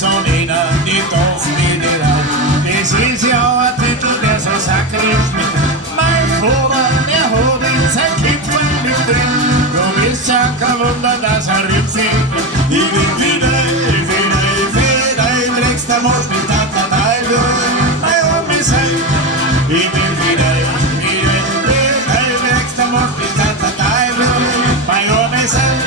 Fuß und einer die Taufen in die Raum. Das ist ja ein Titel, der so sakrisch mit. Mein Vater, der hat in sein Kipferl mit drin. Du bist ja kein Wunder, dass rübsig. Ich bin wieder, im nächsten Mal mit Tata Teil. Mein Arm ist heim. Ich bin wieder, im nächsten Mal mit Tata Teil. Mein Arm ist heim.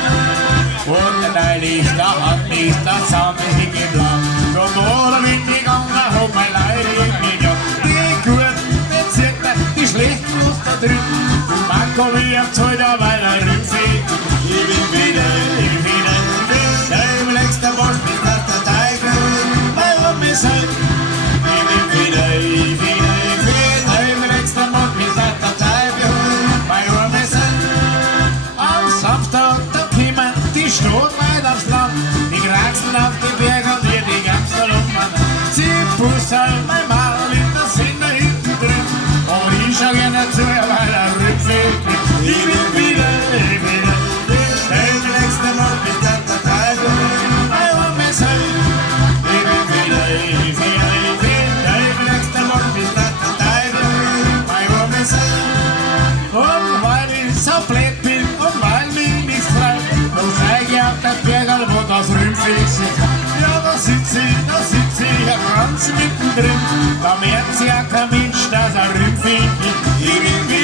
Und der Lichter hat nicht das Samen hingeblankt. Zum Oder bin ich gegangen, hab mein Leid in mir gehabt. Die Guten, die Zirkler, die Schlechten muss da drüben. Und dann komm ich am Zolder, weil rübsig. Ich bin wieder, im nächsten Mal mit der Teufel. Mein Arm ist heim. Ich bin wieder, im nächsten Mal mit der Teufel. Mein Arm ist heim. Am Samstag, da kommen die Stadtleute aufs Land. Die kraxeln auf die Berge und wir die ganzen Lumpen. Sie pusten mein Mann in der Sinne hinten drin. Und ich schau gerne zu, weil rübsig. Ich bin wieder, im nächsten Mal mit der Teufel. Mein Arm ist heim. Ich bin wieder, im nächsten Mal mit der Teufel. Mein Arm ist heim. Und weil ich so blöd bin und weil mich nichts freut, dann zeig ich auf der Bergerl, wo das rümpfig ist. Ja, da sitz ich ja ganz mittendrin. Da merkt sich ja kein Mensch, dass rümpfig ist. Ich bin wieder